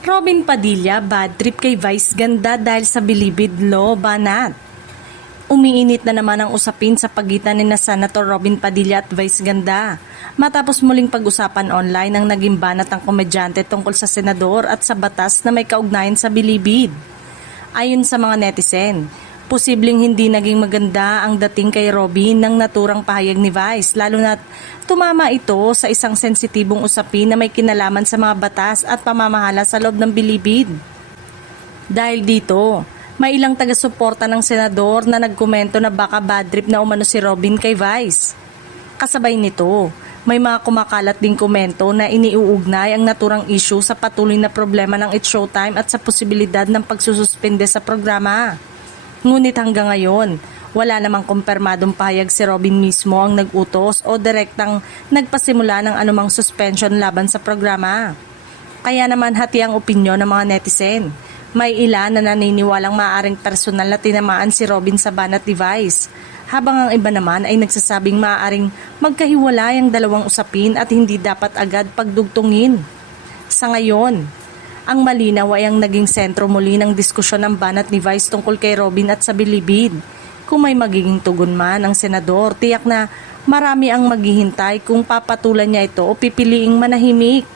Robin Padilla, bad trip kay Vice Ganda dahil sa bilibid law banat. Umiinit na naman ang usapin sa pagitan ni Senator Robin Padilla at Vice Ganda matapos muling pag-usapan online ang naging banat ng komedyante tungkol sa senador at sa batas na may kaugnayan sa bilibid. Ayon sa mga netizen, posibleng hindi naging maganda ang dating kay Robin ng naturang pahayag ni Vice, lalo na't tumama ito sa isang sensitibong usapin na may kinalaman sa mga batas at pamamahala sa loob ng bilibid. Dahil dito, may ilang taga-suporta ng senador na nagkomento na baka bad trip na umano si Robin kay Vice. Kasabay nito, may mga kumakalat ding komento na iniuugnay ang naturang issue sa patuloy na problema ng It's Showtime at sa posibilidad ng pagsususpende sa programa. Ngunit hanggang ngayon, wala namang kumpirmadong pahayag si Robin mismo ang nag-utos o direktang nagpasimula ng anumang suspension laban sa programa. Kaya naman hati ang opinyon ng mga netizen. May ilan na naniniwalang maaaring personal na tinamaan si Robin sa banat ni Vice, habang ang iba naman ay nagsasabing maaaring magkahiwalay ang dalawang usapin at hindi dapat agad pagdugtungin. Sa ngayon, ang malinaw ay ang naging sentro muli ng diskusyon ng banat ni Vice tungkol kay Robin at sa bilibid. Kung may magiging tugon man ang senador, tiyak na marami ang maghihintay kung papatulan niya ito o pipiliing manahimik.